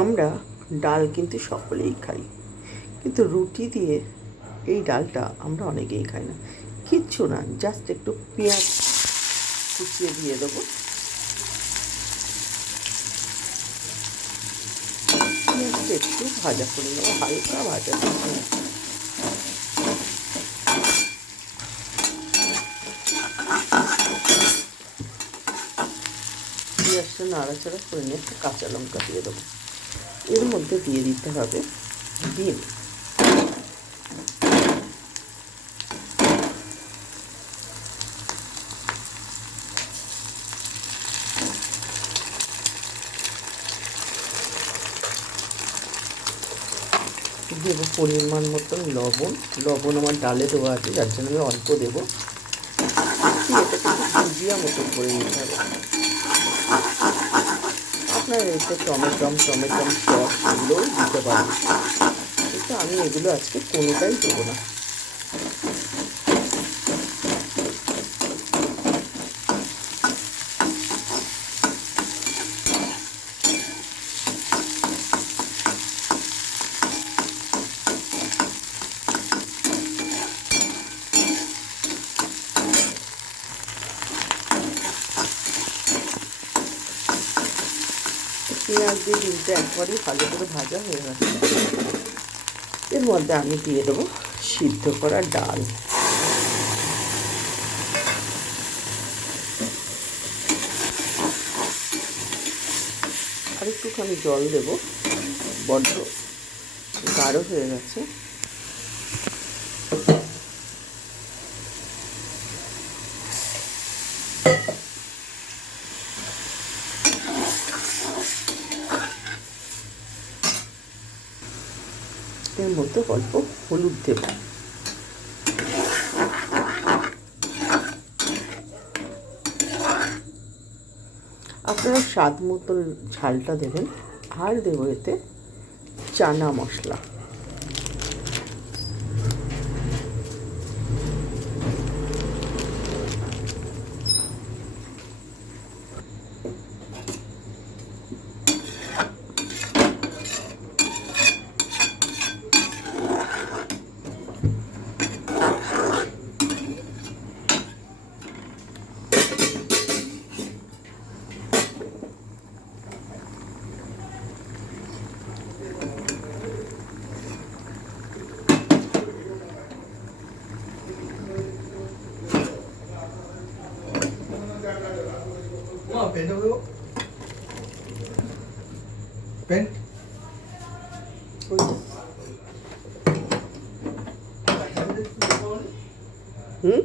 আমরা ডাল কিন্তু সকলেই খাই। কিন্তু রুটি দিয়ে এই ডালটা আমরা অনেকেই খাই না। কিচ্ছু না জাস্ট একটু পেঁয়াজ কুচিয়ে দিয়ে দেবো। পেঁয়াজটা একটু ভাজা করে নেব, হালকা ভাজা পেঁয়াজটা নাড়াচাড়া করে নিয়ে একটা কাঁচা লঙ্কা দিয়ে দেবো। এর মধ্যে দিয়ে দিতে হবে ডিম। দেবো পরিমাণ মতন লবণ। লবণ আমার ডালে দেওয়া আছে, যার জন্য আমি অল্প দেবো। দিয়ে মতন করে নিতে হবে। আপনার এতে টমেটম টমেটম সস এগুলোও দিতে পারেন। কিন্তু আমি এগুলো আজকে কোনোটাই দেবো না। পেঁয়াজ দিয়ে ডিমটা একবারই ভালো করে ভাজা হয়ে গেছে। এর মধ্যে আমি দিয়ে দেবো সিদ্ধ করা ডাল। আর একটুখানি জল দেবো, বড্ড গাঢ় হয়ে গেছে। এর মধ্যে অল্প হলুদ দেব। আপনারা স্বাদ মতো ঝালটা দেবেন, আর দেবো এতে চানা মশলা। পেন দেবো পেন হুম